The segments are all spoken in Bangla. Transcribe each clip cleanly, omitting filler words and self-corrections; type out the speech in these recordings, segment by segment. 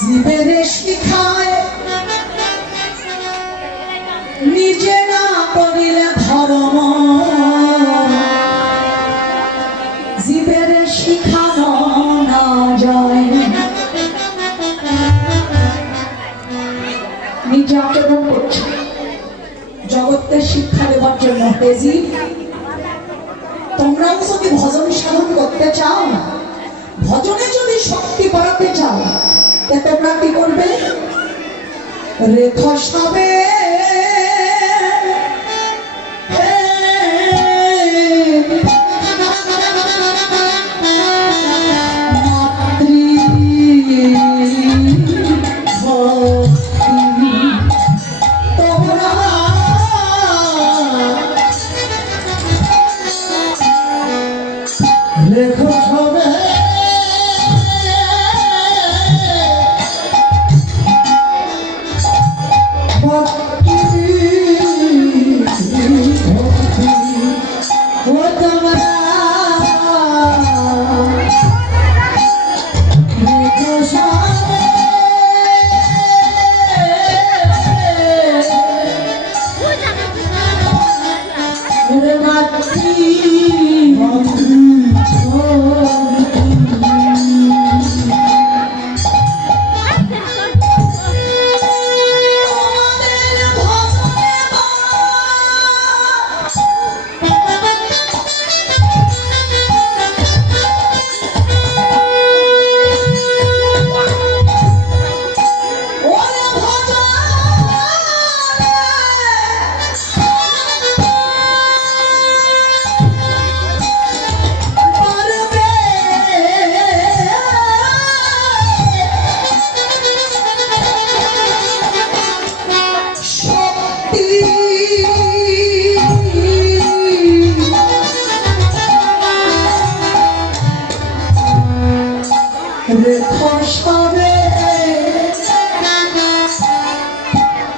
জীবেরে শিখায় নিজে না করিলে ধর্ম, জীবেরে শিখানো না যায়। নিজে আচরণ করছে জগৎকে শিক্ষা দেওয়ার জন্য। তেজি তোমরাও যদি ভজন সাধন করতে চাও, ভজনে যদি শক্তি বাড়াতে চাও, তোমরা কি করবে? রেখ সবে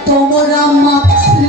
তোমরা মাতৃ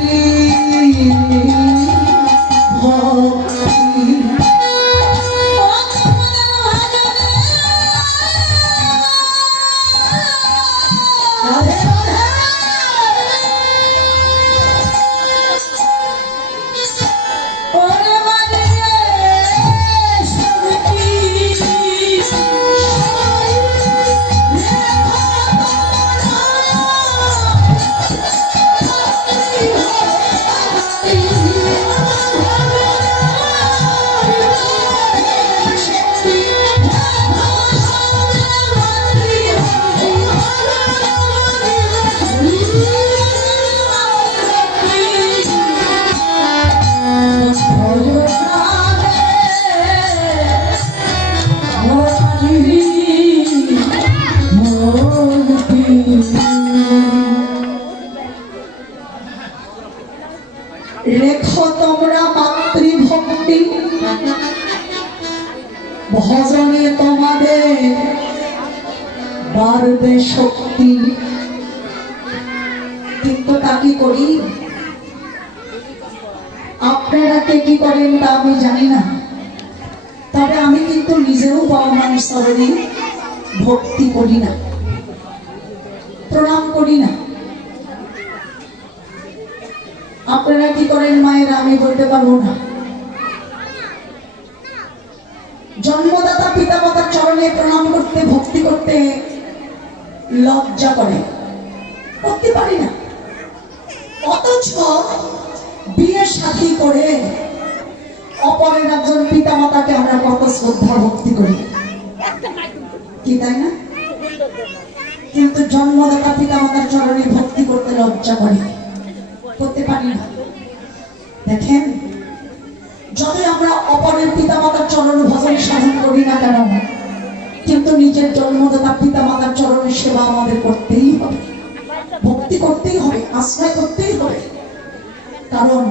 রেখো তোমরা মাতৃভক্তি, ভজনে তোমাদের বাড়বে শক্তি। কিন্তু তা কি করি? আপনারা কে কি করেন তা আমি জানি না, তবে আমি কিন্তু নিজেও ভগবান চরণে ভক্তি করি না, প্রণাম করি না। আপনারা কি করেন মায়েরা আমি বলতে পারবো না। জন্মদাতা পিতামাতার চরণে প্রণাম করতে, ভক্তি করতে লজ্জা করে, করতে পারি না। অথচ বিয়ে সাথী করে অপরের একজন পিতামাতাকে আমরা কত শ্রদ্ধা ভক্তি করি, কি তাই না? কিন্তু জন্মদাতা পিতামাতার চরণে ভক্তি করতে লজ্জা করি, করতে পারি না। দেখেন, যদি আমরা অপরের পিতামাতার চরণে ভজন সাধন করি না কেন, কিন্তু নিজের জন্মদাতা পিতামাতার চরণে সেবা আমাদের করতেই হবে, ভক্তি করতেই হবে, আশ্রয় করতেই হবে। কারণ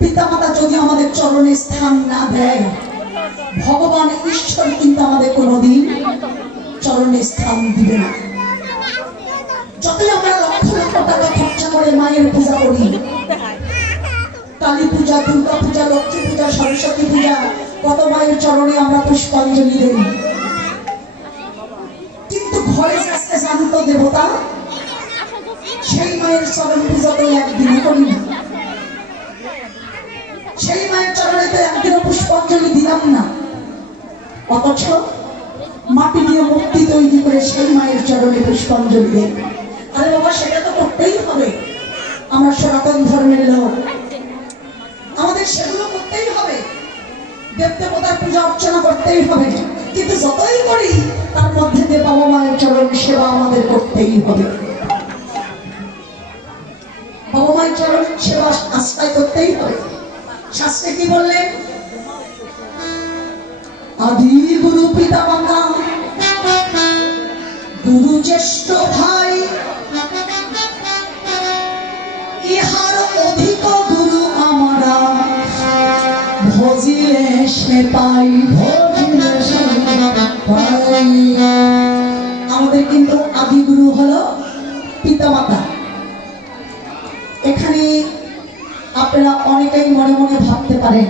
পিতামাতা যদি আমাদের চরণে স্থান না দেয়, ভগবান ঈশ্বর কিন্তু আমাদের কোনোদিন চরণে স্থান দিবে না। যতই আমরা লক্ষ লক্ষ টাকা খরচা করে মায়ের পূজা করি, কালী পূজা, দুর্গা পূজা, লক্ষ্মী পূজা, সরস্বতী পূজা, কত মায়ের চরণে আমরা পুষ্পাঞ্জলি দেই। কিন্তু ঘরে আসতে শান্ত দেবতা, সেই মায়ের চরণ পূজা তো একদিনও করি না, সেই মায়ের চরণে তো একদিনও পুষ্পাঞ্জলি দিলাম না। অথচ মাটি দিয়ে মূর্তি তৈরি করে সেই মায়ের চরণে পুষ্পাঞ্জলি দেই। আরে বাবা, সেটা তো করতেই হবে, আমরা সনাতন ধর্মের লোক, আমাদের সেগুলো করতেই হবে, দেবদেবতার পূজা অর্চনা করতেই হবে। কিন্তু যতই করি তার মধ্যে দিয়ে বাবা মায়ের চরণ সেবা আমাদের করতেই হবে, বাবা মায়ের চরণ সেবা আশ্রয় করতেই হবে। শাস্ত্রে কি বললেন? আদি গুরু পিতা মাতা, গুরু জ্যেষ্ঠ ভাই, ইহার অধিক গুরু আমরা, ভজিলে সে পাই, ভজিলে সে পাই। আমাদের কিন্তু আদি গুরু হলো পিতা মাতা। এখানে আপনারা অনেকেই মনে মনে ভাবতে পারেন,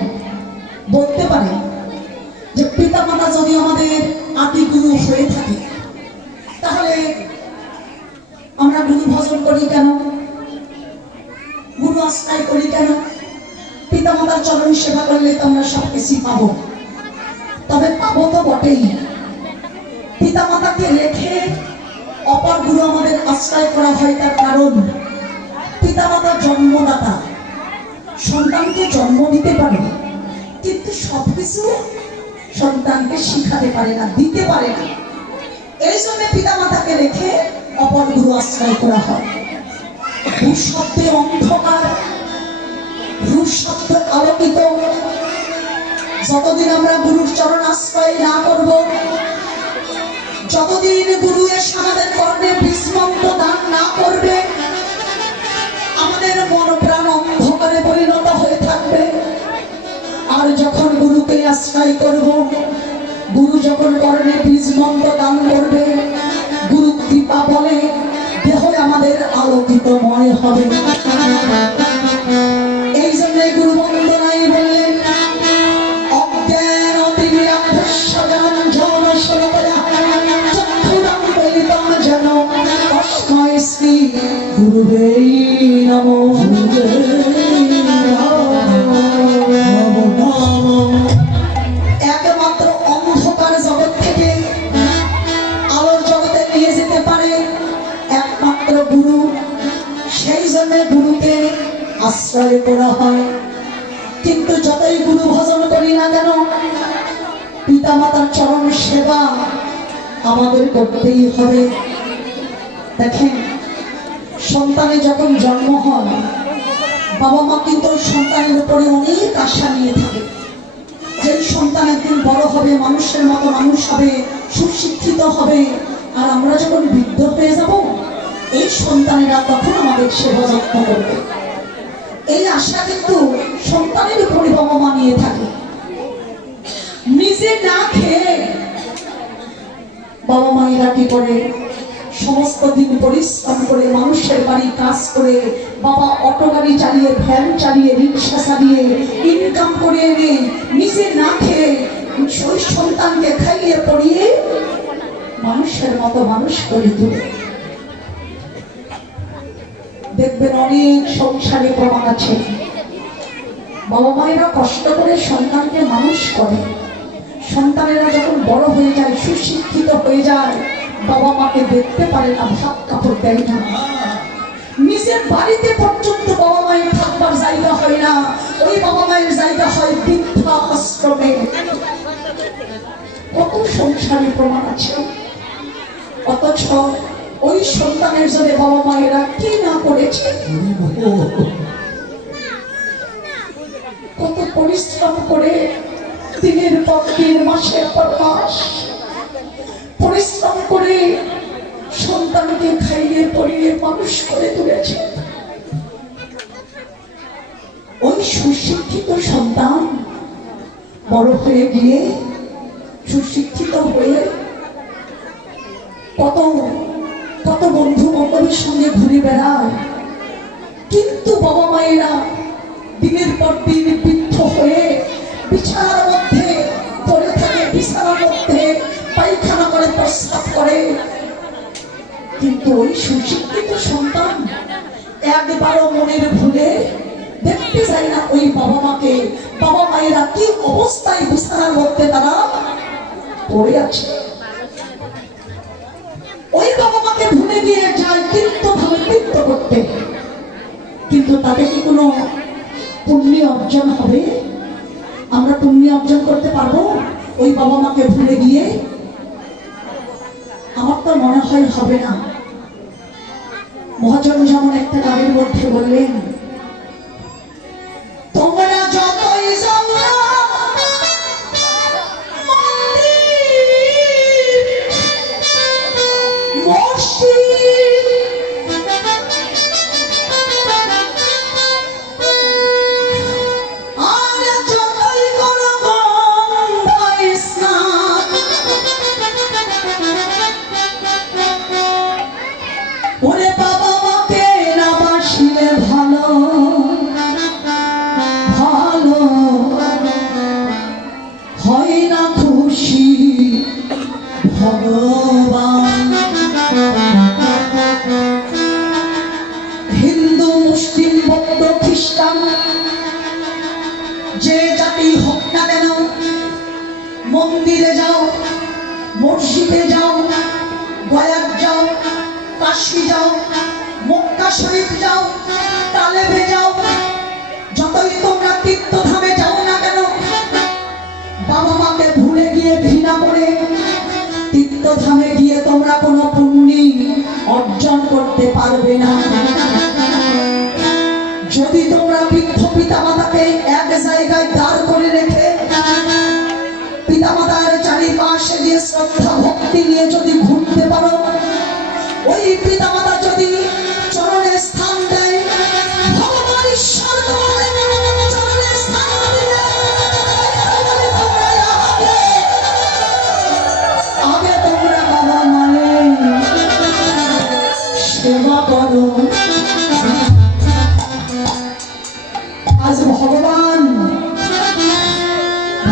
বলতে পারেন যে পিতা মাতা যদি আমাদের আদি গুরু হয়ে থাকে, তাহলে আমরা গুরু ভজন করি কেন, গুরু আশ্রয় করি কেন? পিতা মাতার চরণ সেবা করলে তো আমরা সবকিছু পাবো। তবে পাবো তো বটেই, পিতা মাতাকে রেখে অপর গুরু আমাদের আশ্রয় করা হয়। তার কারণ পিতা মাতা জন্মদাতা, সন্তানকে জন্ম দিতে পারে, কিন্তু সবকিছু সন্তানকে শিখাতে পারে না, দিতে পারে না। এই জন্য পিতা মাতাকে রেখে অপর গুরু আশ্রয় করা হয়। ভূ শব্দে অন্ধকার, ভূ শব্দ আলোকিত। যতদিন আমরা গুরুর চরণ আশ্রয় না করব, যতদিন গুরু এসে আমাদের কর্ণে বীজমন্ত্র দান না করবে, আমাদের মন প্রাণ অন্ধকারে পরিণত হয়ে থাকবে। আর যখন গুরুকে আশ্রয় করব, গুরু যখন কর্ণে বীজমন্ত্র দান করবে, গুরু কৃপা বলে দেহ আমাদের আলোকিতময় হবে। এই জন্য গুরু বন্দনায় বললেন, অজ্ঞান যেন তস্মৈ শ্রী গুরুবে নমো। একমাত্র অন্ধকার জগৎ থেকে আলোর জগতে নিয়ে যেতে পারে একমাত্র গুরু। সেই জন্য গুরুকে আশ্রয় করা হয়। কিন্তু যতই গুরু ভজন করি না কেন, পিতা মাতার চরণ সেবা আমাদের করতেই হবে। দেখেন, সন্তানের যখন জন্ম হয়, বাবা মা কিন্তু সন্তানের উপরে অনেক আশা নিয়ে থাকে যে সন্তান একদিন বড় হবে, মানুষের মতো মানুষ হবে, সুশিক্ষিত হবে, আর আমরা যখন বৃদ্ধ হয়ে যাব, এই সন্তানেরা তখন আমাদের সেবা যত্ন করবে। এই আশা কিন্তু সন্তানের উপরে বাবা মা নিয়ে থাকে। নিজে না খেয়ে বাবা মায়েরা কি করে? সমস্ত দিন পরিশ্রম করে, মানুষের বাড়ি কাজ করে, বাবা অটো গাড়ি চালিয়ে, ভ্যান চালিয়ে, রিক্সা চালিয়ে ইনকাম করে এনে নিজে না খেয়ে ওই সন্তানকে খাইয়ে পড়িয়ে মানুষের মতো মানুষ করে তোলে। দেখবেন অনেক সংসারে প্রমাণ আছে, বাবা মায়েরা কষ্ট করে সন্তানকে মানুষ করে, সন্তানেরা যখন বড় হয়ে যায়, সুশিক্ষিত হয়ে যায়, বাবা মাকে দেখতে পারে না, ভাত কাপড় দেয় না, নিজের বাড়িতে পর্যন্ত বাবা মায়ের থাকবার জায়গা হয় না, ওই বাবা মায়ের জায়গা হয় বৃদ্ধা আশ্রমে। কত সংসারে প্রমাণ আছে। অথচ ওই সন্তানের জন্য বাবা মায়েরা কি না করেছে, কত পরিশ্রম করে দিনের পর দিন, মাসের পর মাস পরিশ্রম করে সন্তানকে খাইয়ে পড়িয়ে মানুষ করে তুলেছে। ওই সুশিক্ষিত সন্তান বড় হয়ে গিয়ে, সুশিক্ষিত হয়ে কত কত বন্ধু বান্ধবের সঙ্গে ঘুরে বেড়ায়, কিন্তু বাবা মায়েরা দিনের পর দিন বৃদ্ধ হয়ে বিছানার মধ্যে পড়ে থাকে, বিছানার মধ্যে পায়খানা করে, প্রস্রাব করে। কিন্তু ওই সুশিক্ষিত সন্তান একবারও মনের ভুলে দেখতে যায় না ওই বাবা মাকে, বাবা মায়েরা কি অবস্থায় বিছানার মধ্যে তারা পড়ে আছে। ওই বাবা মাকে ভুলে গিয়ে যায় তীর্থধামে তীর্থ করতে, কিন্তু তাতে কি কোনো পুণ্য অর্জন হবে? আমরা পুণ্য অর্জন করতে পারবো ওই বাবা মাকে ভুলে গিয়ে? আমার তো মনে হয় হবে না। মহাজন যেমন একটা গানের মধ্যে বললেন, তোমরা যতই হিন্দু, মুসলিম, বৌদ্ধ, খ্রিস্টান যে জাতি হোক না কেন, মন্দিরে যাও, মসজিদে যাও, গয়াত যাও, কাশী যাও, মক্কা শরীফ যাও, তালেবে যাও, যতই তোমরা তীর্থধামে যাও না কেন, বাবা মাকে ভুলে গিয়ে ঘৃণা করে তীর্থধামে গিয়ে তোমরা কোনো পুণ্য অর্জন করতে পারবে না। যদি তোমরা বৃদ্ধ পিতামাতাকে এক জায়গায় দাঁড় করে রেখে পিতামাতার চারিপাশে দিয়ে শ্রদ্ধা ভক্তি নিয়ে যদি ঘুরতে পারো, ওই পিতামাতা যদি চরণে স্থান দেয়, ভগবান ঈশ্বর চরণে স্থান দিলে আগে তোমরা বাবা মায়ের সেবা করো। আজ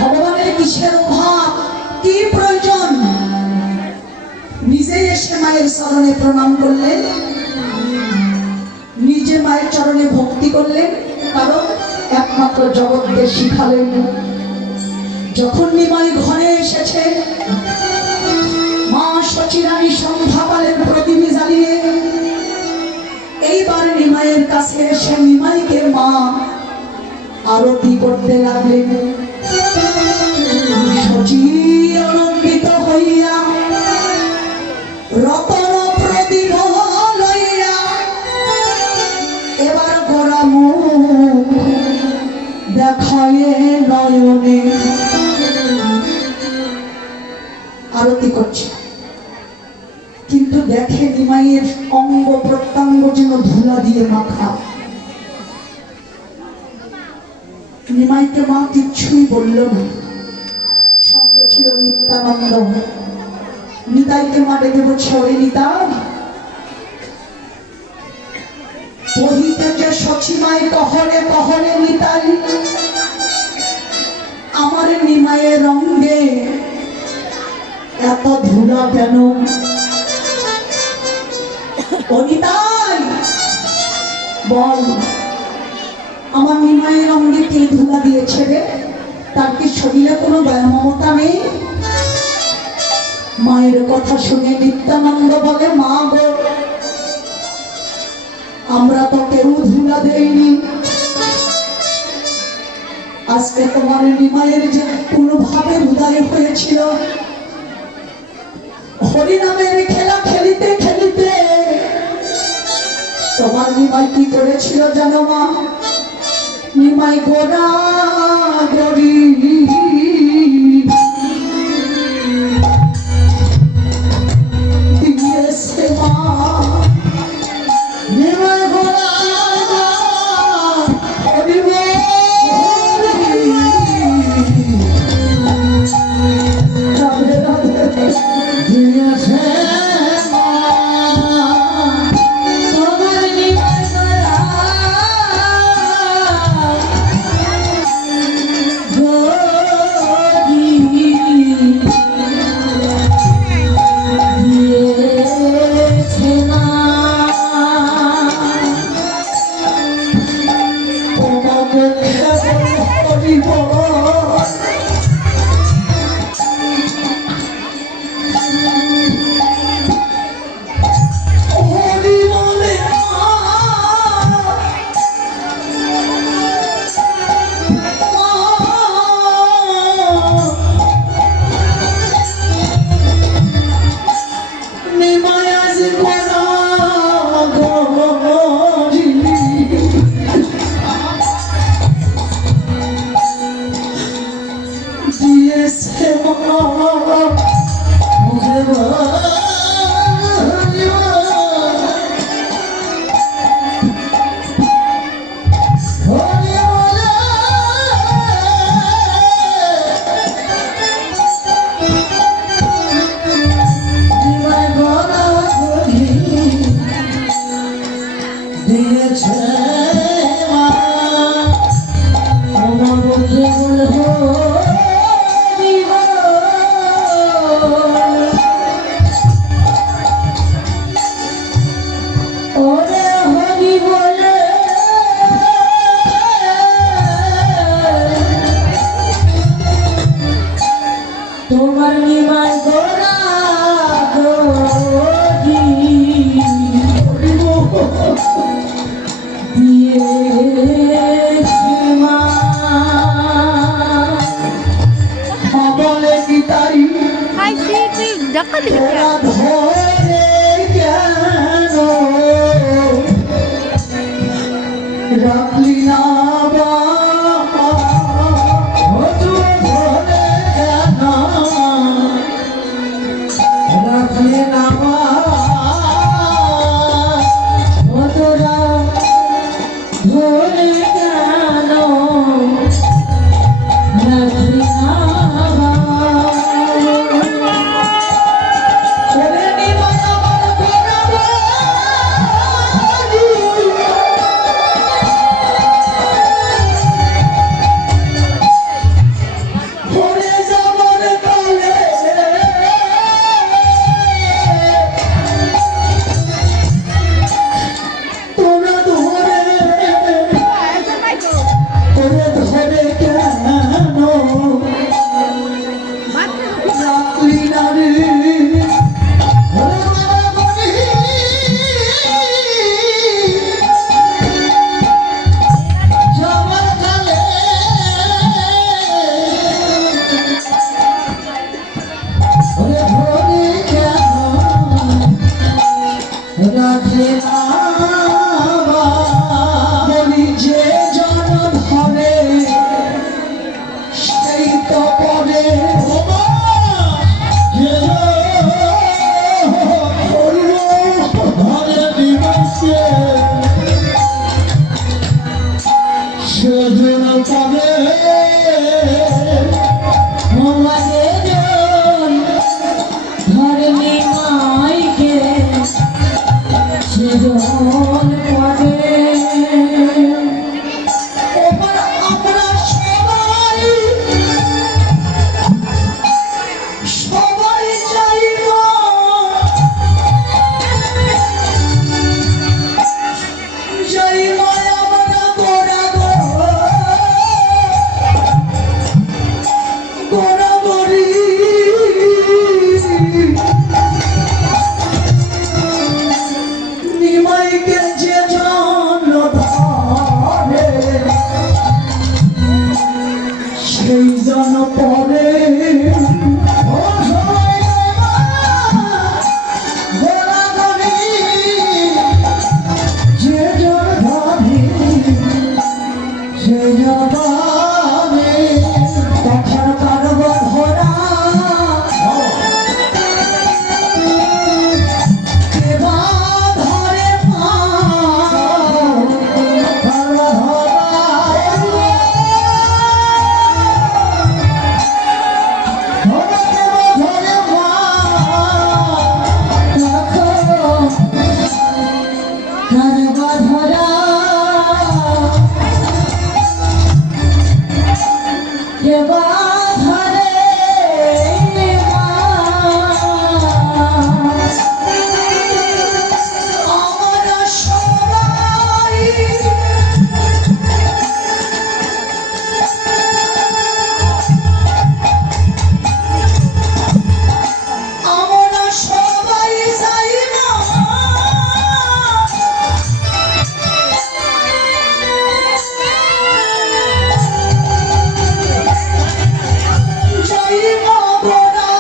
ভগবানের কিসের অভাব, কি প্রয়োজন? নিজে এসে মায়ের চরণে প্রণাম করলেন, নিজে মায়ের চরণে ভক্তি করলেন, কারণ একমাত্র জগৎকে শিখালেন। যখন নিমাই ঘরে এসেছে, মা সচিরানী সন্ধ্যাকালের প্রদীপ জ্বালিয়ে এইবার নিমাইয়ের কাছে এসে নিমাইকে মা আরতি করতে লাগলেন। সচি আনন্দিত হইয়া রতন প্রদীপ লইয়া এবার গোরা মুখ দেখায় নয়নে আরতি করছে। কিন্তু দেখে নিমাইয়ের অঙ্গ প্রত্যঙ্গ যেন ধুলা দিয়ে মাখা। নিমাইকে মা কিচ্ছুই বলল না, সঙ্গে ছিল নিত্যানন্দ। নিতাইকে মা ডেকে বলছে, ওরে নিতাই, পহিতে যে সচিমাই কহরে কহরে নিতাই, আমার নিমাইয়ের অঙ্গে এত ধুলা কেন? ও নিতাই বল, আমার নিমাইয়ের অঙ্গে কে ধুলা দিয়েছে রে? তার কি শরীরে কোনো দয়া মমতা নেই? মায়ের কথা শুনে নিত্যানন্দ বলে, মা গো, আমরা তো কেউ ধুলা দেইনি। আজকে তোমার নিমাইয়ের যে কোনোভাবে হৃদয় হয়েছিল, হরিনামের খেলা খেলিতে খেলিতে তোমার নিমাই কি করেছিল জানো মা? নিমাই গোড়া গড়ি দিয়েছে মা, নিমাই গোড়া দিয়েছে মা। পাবে আমারে জন ধরনি মাইকে সেজন পাবে এবার আমরা সবাই সবাই চাইব চাইব আমরা গোড়াগড়ি নিমাইকে যে জন ধরে সেই জন পরে ও সবাই গোড়াগড়ি যে জন ধরে সেই জন পাবে কথার কারব ধরা কেবা ধরে পাও কারব ধরা কেবা ধরে আমরা সবাই আমরা সবাই যাইব যাইব গোড়া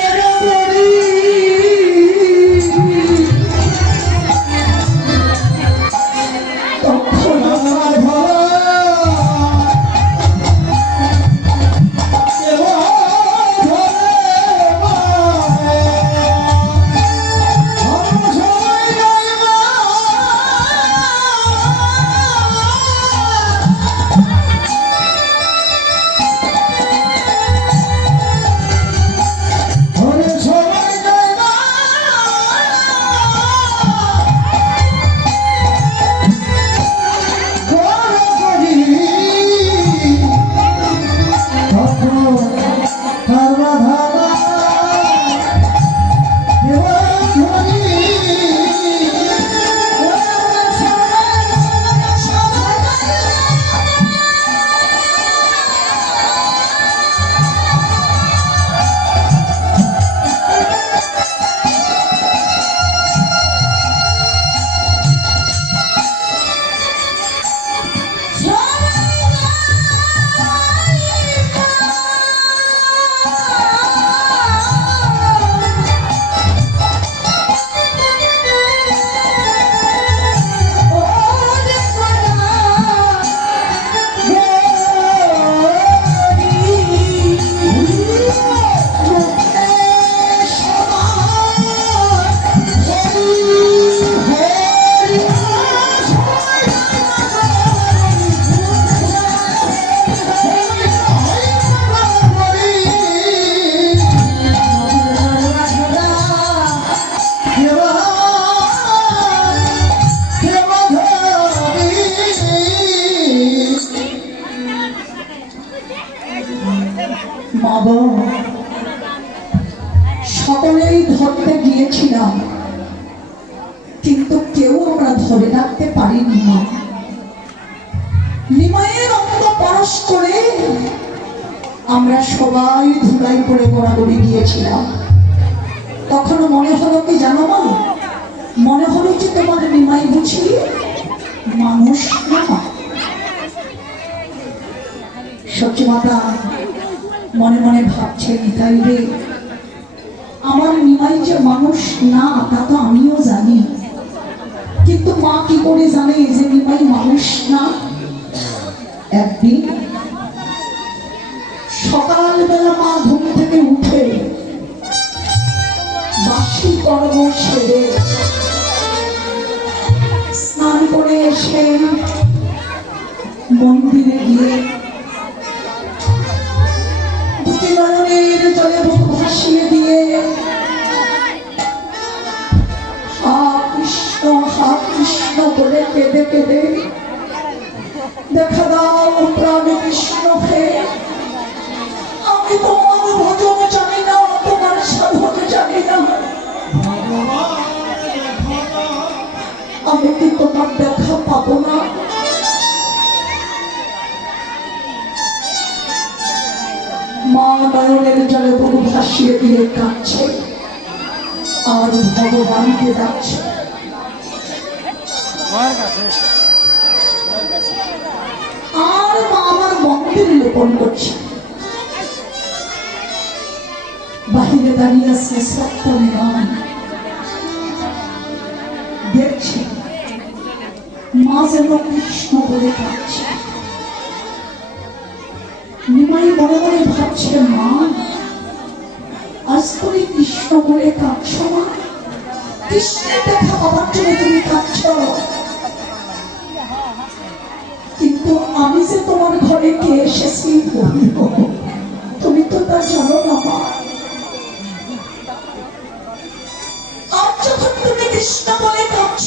গোড়াগড়ি তখন আমার সকলেই ধরতে গিয়েছিলাম কিন্তু কেউ আমরা ধরে রাখতে পারিনি মা নিমাইয়ের অঙ্গ পরশ করে আমরা সবাই ধুলাই করে গোড়াগড়ি গিয়েছিলাম তখন মনে হলো কি জানো মা মনে হলো যে তোমার নিমাই বুঝি মানুষ না সত্যি মাতা মনে মনে ভাবছে নিতাই রে আমার নিমাই যে মানুষ না তা তো আমিও জানি কিন্তু মা কি করে জানে যে নিমাই মানুষ না একদিন সকালবেলা মা ঘুম থেকে উঠে বাসি কর্ম সেরে স্নান করে এসে মন্দিরে গিয়ে দুটি নয়নের জলে বুক ভাসিয়ে দিয়ে হা কৃষ্ণ বলে কেঁদে কেঁদে, দেখা দাও প্রাণ কৃষ্ণ হে, আমি তোমার ভজন জানি না, তোমার সাধন জানি না, আমি কি তোমার দেখা পাবো না? মা নয়নের জলে বুক ভাসিয়ে দিয়ে কাঁদছে আর ভগবানকে ডাকছে। আর মা আমার মন্দিরে লেপন করছে। বাহিরে দাঁড়িয়ে আছে সত্যনিমান, দেখছে মা যেন কৃষ্ণ বলে কাঁদছে। নিমাই মনে মনে ভাবছে, মা আজ তুমি কৃষ্ণ বলে কাঁদছ মা? কৃষ্ণের দেখা পাবার জন্য তুমি কাঁদছ, কিন্তু আমি যে তোমার ঘরে কে এসেছি তুমি তো তা জানো না মা। আর যখন তুমি কৃষ্ণ বলে কাঁদছ,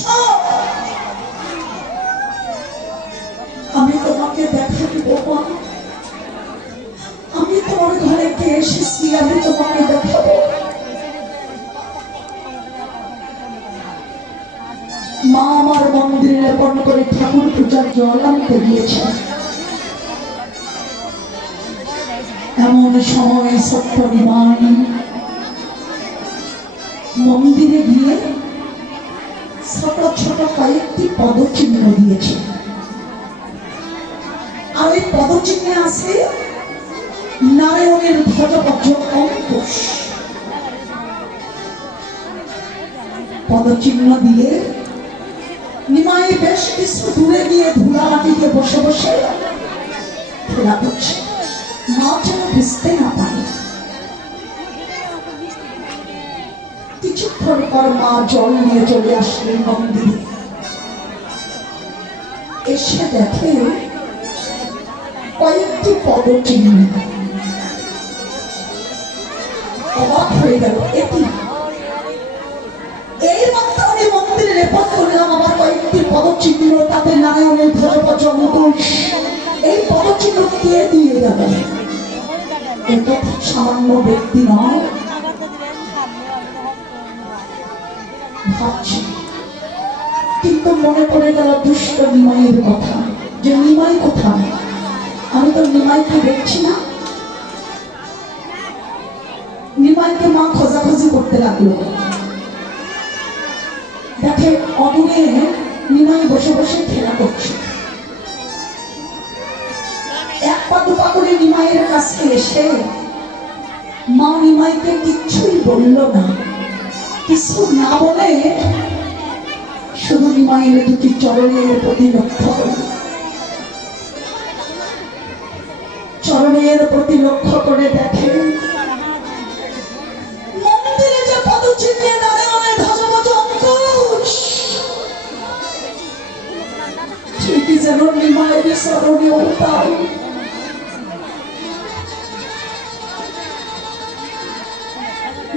আমি তোমাকে দেখা দিব মা। আমি তোমার ঘরে কে এসেছি, আমি তোমাকে দেখাবো। মা আমার মন্দিরে লেপন করে ঠাকুর পূজার জল আনতে গিয়েছে। এমন সময় সত্যনিমান মন্দিরে গিয়ে ছোট ছোট কয়েকটি পদচিহ্ন দিয়েছে। আর এই পদচিহ্নে আছে নারায়ণের ধ্বজপত্র অঙ্কুশ। পদচিহ্ন দিয়ে নিমাই বেশ কিছু দূরে গিয়ে ধুলা মাটিতে বসে বসে খেলা করছে, মা যেন বুঝতে না পারে। কিছুক্ষণ পর মা জল নিয়ে চলে আসলেন মন্দিরে। এসে দেখে কয়েকটি পদচিহ্ন। অবাক হয়ে গেল, এটি এই মাত্র আমি মন্দিরে লেপন করলাম আমার কয়েকটি পদচিহ্ন, তাতে নারায়ণের ধ্বজপত্র অঙ্কুশ। এই পদচিহ্ন কে দিয়ে গেল? এটা সামান্য ব্যক্তি নয়। ভাবছি, কিন্তু মনে পড়ে গেল দুষ্ট নিমাইয়ের কথা, যে নিমাই কোথায়? আমি তো নিমাইকে দেখছি না। নিমাইকে মা খোঁজাখুঁজি করতে লাগলো। দেখে অদূরে নিমাই বসে বসে খেলা করছে। এক পা দুপা করে নিমাইয়ের কাছে এসে মা নিমাইকে কিচ্ছুই বলল না। কিছু না বলে শুধু নিমাইয়ের দুটি চরণের প্রতি লক্ষ্য করল। চরণের প্রতি লক্ষ্য করে দেখে মন্দিরে যে পদচিহ্নে নারায়ণের ধ্বজপত্র অঙ্কুশ, ঠিকই যেন নিমাইয়ের চরণেও তাই।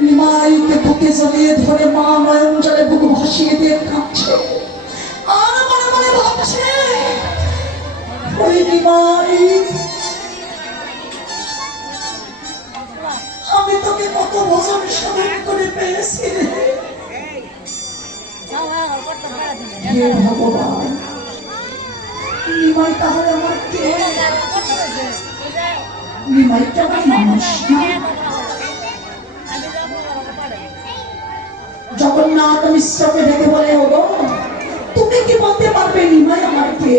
নিমাইকে বুকে জড়িয়ে ধরে মা নয়ন জলে বুক ভাসিয়ে দিয়ে কাঁদছে। আর মনে মনে ভাবছে, ওই নিমাই, আমি তোকে কত ভজন সাধন করে পেয়েছি রে। হে ভগবান, নিমাই তাহলে আমার কে? নিমাইটা আমার মানুষ না? জগন্নাথ মিশ্রকে ডেকে বলে, ওগো তুমি কি বলতে পারবে নিমাই আমার কে?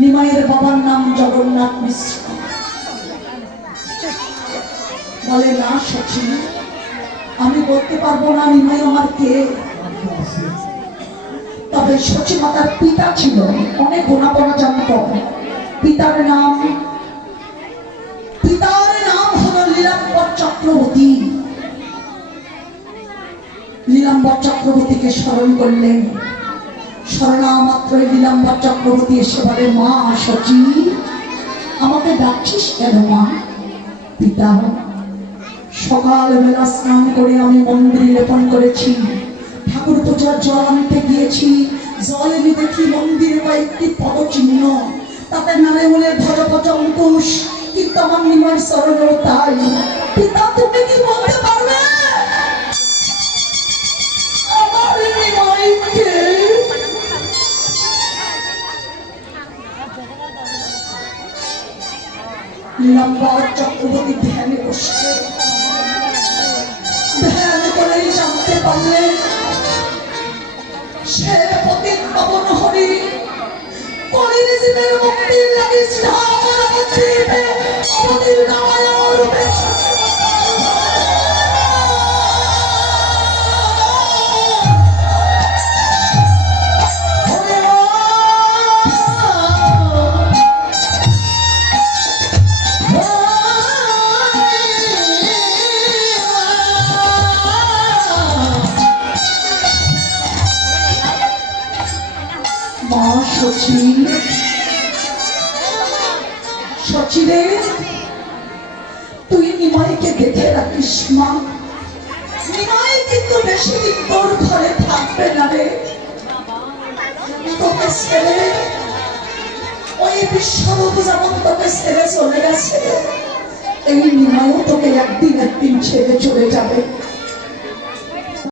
নিমাইয়ের বাবার নাম জগন্নাথ মিশ্র। বলে, না সচিন, আমি বলতে পারবো না নিমাই আমার কে। তবে সচিমাতার পিতা ছিল, অনেক গোনাপনা জানত। পিতার নাম হলো লীলাম্বর চক্রবর্তী। নীলাম্বর চক্রবর্তীকে স্মরণ করলেন। স্মরণা মাত্রই নীলাম্বর চক্রবর্তী এসে বলে, মা সচি, আমাকে ডাকছিস কেন মা? পিতা, সকালবেলা স্নান করে আমি মন্দিরে লেপন করেছি, ঠাকুর পূজার জল আনতে গিয়েছি, জল এনে দেখি মন্দিরে কয়েকটি পদচিহ্ন, তাতে নারায়ণের ধ্বজপচ অঙ্কুশ, কিন্তু আমার নিমার স্মরণেও তাই। পিতা, তুমি কি বলতে পারবে আমার নিমাইকে? নীলাম্বর চক্রবর্তী ধ্যানে বসে ধ্যান করেই জানতে পারলেন সে পতিত পাবন হরি কলির জীবের মুক্তির লাগি শ্রীরামের মন্দিরে আমাদের নারায়ণ রূপে মা সচি, সচিরে তুই নিমাইকে দেখে রাখিস মা। নিমাই কিন্তু বেশি দিন তোর ঘরে থাকবে না রে। তোকে ছেড়ে ওই বিশ্বরূপ যেমন তোকে ছেড়ে চলে গেছে, এই নিমাইও তোকে একদিন ছেড়ে চলে যাবে।